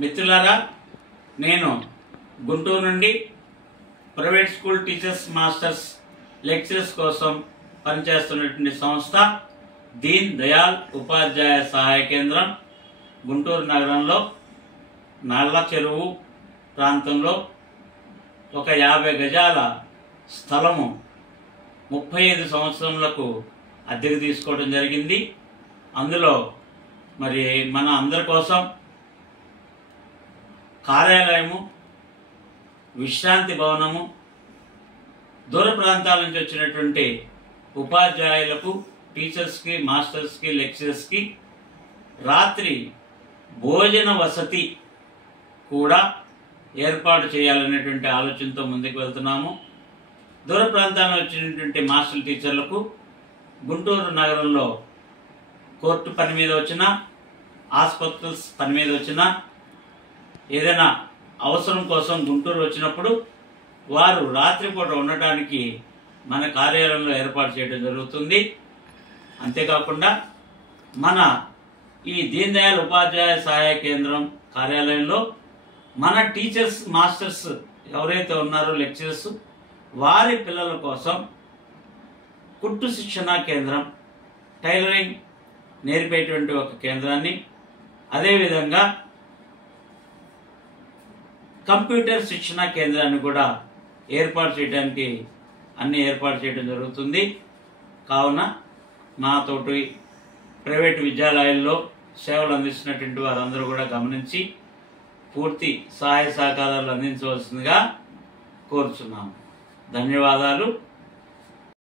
మిత్రులారా, నేను గుంటూరు నుండి private school teachers masters lectures కోసం పనిచేస్తున్నటువంటి సంస్థ దీన్ దయాల్ ఉపాధ్యాయ సహాయ కేంద్రం గుంటూరు నగరంలో నల్ల చెరువు ప్రాంతంలో ఒక 50 గజాల స్థలము 35 సంవత్సరములకు అద్దెకు తీసుకోవడం జరిగింది. అందులో మరి మన అందరి కోసం కార్యాలయము, విశ్రాంతి భవనము, దూర ప్రాంతాల నుంచి వచ్చినటువంటి ఉపాధ్యాయులకు, టీచర్స్కి, మాస్టర్స్కి, లెక్చరర్స్కి రాత్రి భోజన వసతి కూడా ఏర్పాటు చేయాలనేటువంటి ఆలోచనతో ముందుకు వెళ్తున్నాము. దూర ప్రాంతాల్లో వచ్చినటువంటి మాస్టర్ టీచర్లకు గుంటూరు నగరంలో కోర్టు పని మీద వచ్చినా, హాస్పిటల్స్ పని మీద వచ్చినా, ఏదైనా అవసరం కోసం గుంటూరు వచ్చినప్పుడు వారు రాత్రిపూట ఉండటానికి మన కార్యాలయంలో ఏర్పాటు చేయడం జరుగుతుంది. అంతేకాకుండా మన ఈ దీన్ దయాల్ ఉపాధ్యాయ సహాయ కేంద్రం కార్యాలయంలో మన టీచర్స్, మాస్టర్స్ ఎవరైతే ఉన్నారో లెక్చరర్స్, వారి పిల్లల కోసం కుట్టు శిక్షణ కేంద్రం, టైలరింగ్ నేర్పేటువంటి ఒక కేంద్రాన్ని, అదేవిధంగా కంప్యూటర్ శిక్షణ కేంద్రాన్ని కూడా ఏర్పాటు చేయడానికి ఏర్పాటు చేయడం జరుగుతుంది. కావున నాతోటి ప్రైవేటు విద్యాలయాల్లో సేవలు అందిస్తున్నటువంటి వారందరూ కూడా గమనించి పూర్తి సహాయ సహకారాలు అందించవలసిందిగా కోరుచున్నాము. ధన్యవాదాలు.